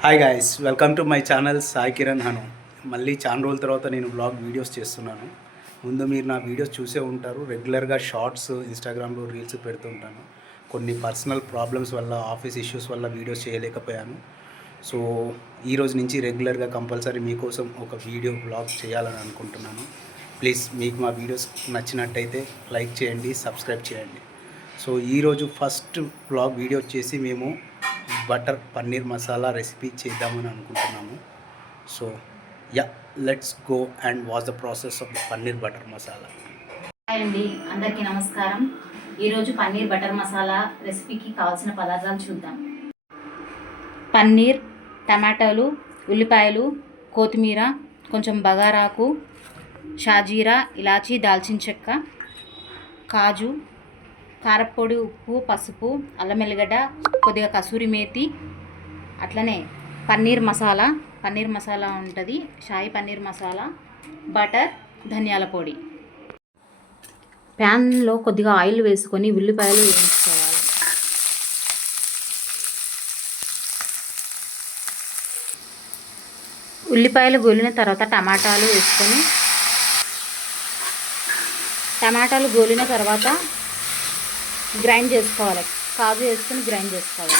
Hi guys, welcome to my channel Sai Kiran Hanu. మళ్ళీ చాలా రోజుల తర్వాత నేను బ్లాగ్ వీడియోస్ చేస్తున్నాను. ముందు మీరు నా వీడియోస్ చూసే ఉంటారు. రెగ్యులర్గా షార్ట్స్ ఇన్స్టాగ్రామ్లో రీల్స్ పెడుతుంటాను. కొన్ని పర్సనల్ ప్రాబ్లమ్స్ వల్ల, ఆఫీస్ ఇష్యూస్ వల్ల వీడియోస్ చేయలేకపోయాను. సో ఈరోజు నుంచి రెగ్యులర్గా కంపల్సరీ మీకోసం ఒక వీడియో బ్లాగ్ చేయాలని అనుకుంటున్నాను. ప్లీజ్ మీకు మా వీడియోస్ నచ్చినట్టయితే లైక్ చేయండి, సబ్స్క్రైబ్ చేయండి. సో ఈరోజు ఫస్ట్ బ్లాగ్ వీడియో వచ్చేసి మేము బటర్ పన్నీర్ మసాలా రెసిపీ చేద్దామని అనుకుంటున్నాము. So let's go and watch the process of the paneer butter masala. Hi అండి, అందరికీ నమస్కారం. ఈరోజు పన్నీర్ బటర్ మసాలా రెసిపీకి కావాల్సిన పదార్థాలు చూద్దాం. పన్నీర్, టమాటాలు, ఉల్లిపాయలు, కొత్తిమీర, కొంచెం బగారాకు, షాజీరా, ఇలాచీ, దాల్చిన చెక్క, కాజు, కారపొడి, ఉప్పు, పసుపు, అల్లం ఎల్లిగడ్డ, కొద్దిగా కసూరి మేతి, అట్లనే పన్నీర్ మసాలా ఉంటుంది, షాయి పన్నీర్ మసాలా, బటర్, ధనియాల పొడి. ప్యాన్లో కొద్దిగా ఆయిల్ వేసుకొని ఉల్లిపాయలు వేయించుకోవాలి. ఉల్లిపాయలు గోలిన తర్వాత టమాటాలు వేసుకొని, టమాటాలు గోలిన తర్వాత గ్రైండ్ చేసుకోవాలి. కాజు వేసుకొని గ్రైండ్ చేసుకోవాలి.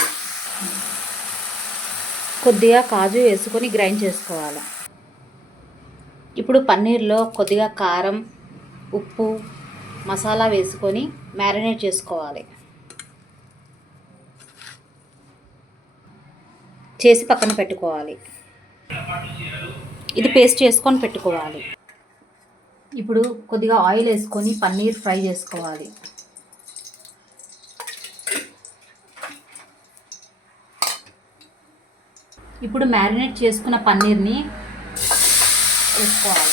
కొద్దిగా కాజు వేసుకొని గ్రైండ్ చేసుకోవాలి. ఇప్పుడు పన్నీర్లో కొద్దిగా కారం, ఉప్పు, మసాలా వేసుకొని మ్యారినేట్ చేసుకోవాలి. చేసి పక్కన పెట్టుకోవాలి. ఇది పేస్ట్ చేసుకొని పెట్టుకోవాలి. ఇప్పుడు కొద్దిగా ఆయిల్ వేసుకొని పన్నీర్ ఫ్రై చేసుకోవాలి. ఇప్పుడు మ్యారినేట్ చేసుకున్న పన్నీర్ని వేసుకోవాలి.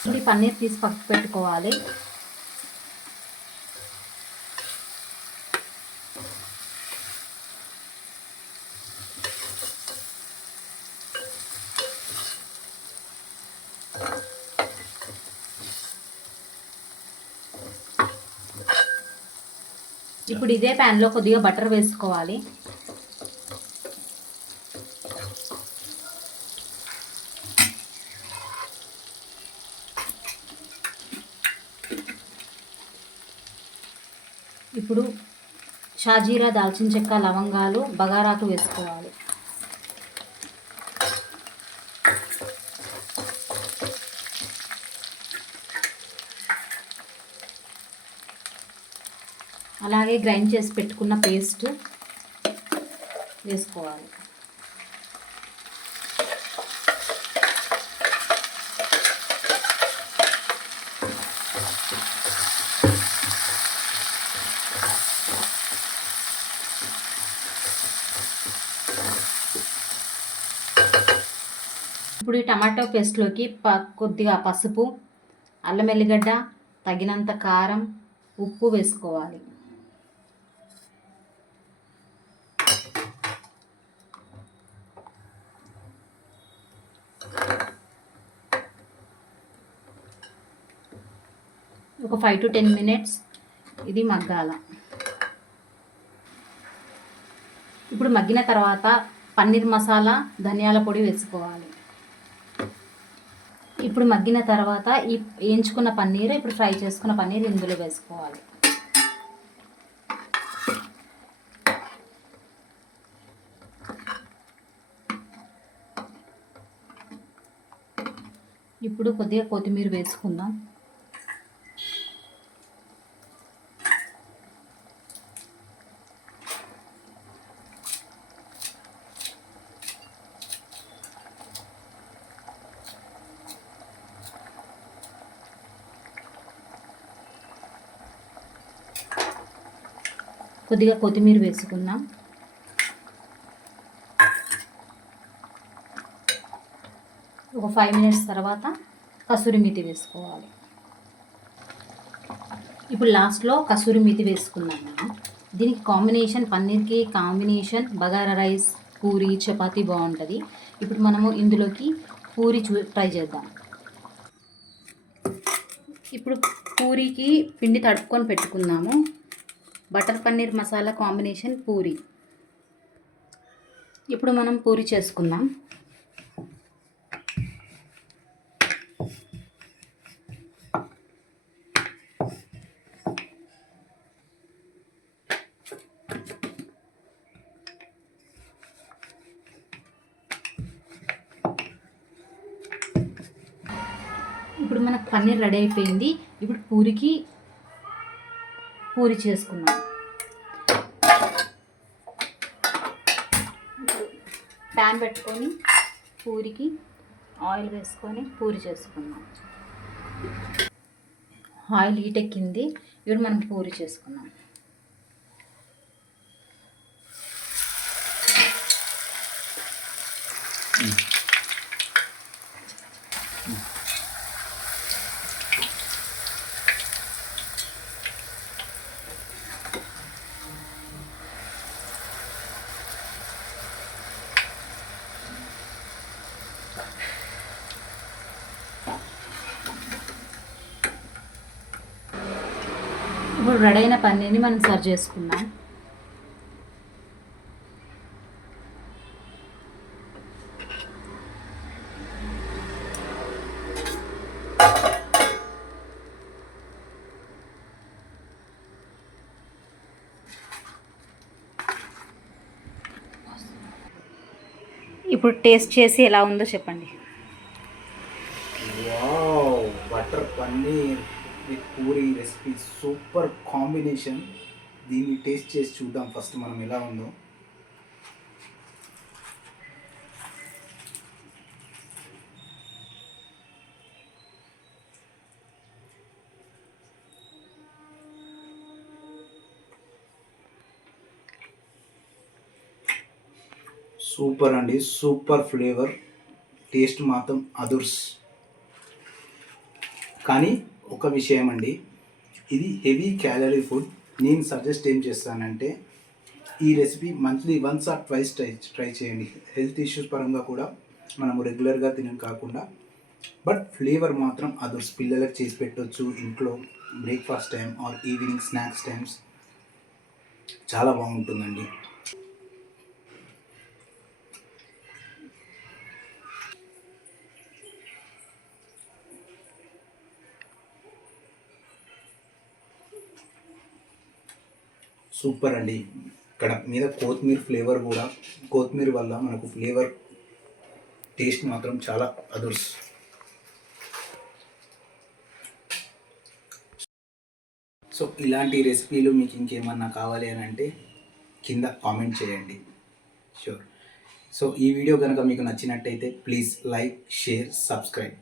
ఇప్పుడు పన్నీర్ తీసి పక్కకు పెట్టుకోవాలి. ఇప్పుడు ఇదే ప్యాన్లో కొద్దిగా బటర్ వేసుకోవాలి. ఇప్పుడు షాజీరా, దాల్చిన చెక్క, లవంగాలు, బగారాకు వేసుకోవాలి. అలాగే గ్రైండ్ చేసి పెట్టుకున్న పేస్ట్ వేసుకోవాలి. ఇప్పుడు ఈ టమాటో పేస్ట్లోకి కొద్దిగా పసుపు, అల్లం ఎల్లిగడ్డ, తగినంత కారం, ఉప్పు వేసుకోవాలి. ఒక 5 to 10 minutes ఇది మగ్గాల. ఇప్పుడు మగ్గిన తర్వాత పన్నీర్ మసాలా, ధనియాల పొడి వేసుకోవాలి. ఇప్పుడు మగ్గిన తర్వాత ఈ వేయించుకున్న పన్నీర్, ఇప్పుడు ఫ్రై చేసుకున్న పన్నీర్ ఇందులో వేసుకోవాలి. ఇప్పుడు కొద్దిగా కొత్తిమీర వేసుకుందాం. కొద్దిగా కొత్తిమీర వేసుకుందాం. ఒక 5 minutes తర్వాత కసూరి మేతి వేసుకోవాలి. ఇప్పుడు లాస్ట్లో కసూరి మేతి వేసుకున్నాం. మనం దీనికి కాంబినేషన్ పన్నీర్కి కాంబినేషన్ బగారా రైస్, పూరి, చపాతీ బాగుంటుంది. ఇప్పుడు మనము ఇందులోకి పూరి ట్రై చేద్దాం. ఇప్పుడు పూరికి పిండి తడుపుకొని పెట్టుకుందాము. Butter paneer masala combination puri. ఇప్పుడు మనం పూరి చేసుకుందాం. ఇప్పుడు మనకు పన్నీర్ రెడీ అయిపోయింది. ఇప్పుడు పూరి చేసుకుందాం. ప్యాన్ పెట్టుకొని పూరికి ఆయిల్ వేసుకొని పూరి చేసుకుందాం. ఆయిల్ హీట్ ఎక్కింది. ఇప్పుడు మనం పూరి చేసుకుందాం. ఇప్పుడు రెడీ అయిన పన్నీర్ని మనం సర్వ్ చేసుకుందాం. ఇప్పుడు టేస్ట్ చేసి ఎలా ఉందో చెప్పండి. Wow, butter paneer with puri recipe super combination. దీన్ని టేస్ట్ చేసి చూద్దాం ఫస్ట్ మనం ఎలా ఉందో. సూపర్ అండి, సూపర్ ఫ్లేవర్, టేస్ట్ మాత్రం అదుర్స్. కానీ ఒక విషయం అండి, ఇది హెవీ క్యాలరీ ఫుడ్. నేను సజెస్ట్ ఏం చేస్తానంటే ఈ recipe monthly once or twice try చేయండి. హెల్త్ ఇష్యూస్ పరంగా కూడా మనము రెగ్యులర్గా తినడం కాకుండా, బట్ ఫ్లేవర్ మాత్రం అదుర్స్. పిల్లలకు చేసి పెట్టవచ్చు ఇంట్లో breakfast time or evening snacks times. చాలా బాగుంటుందండి. సూపర్ అండి. ఇక్కడ మీద కొత్తిమీర ఫ్లేవర్ కూడా, కొత్తిమీర వల్ల మనకు ఫ్లేవర్ టేస్ట్ మాత్రం చాలా అదుర్స్. సో ఇలాంటి రెసిపీలు మీకు ఇంకేమన్నా కావాలి అని అంటే కింద కామెంట్ చేయండి. షూర్. సో ఈ వీడియో కనుక మీకు నచ్చినట్టయితే ప్లీజ్ లైక్, షేర్, సబ్స్క్రైబ్.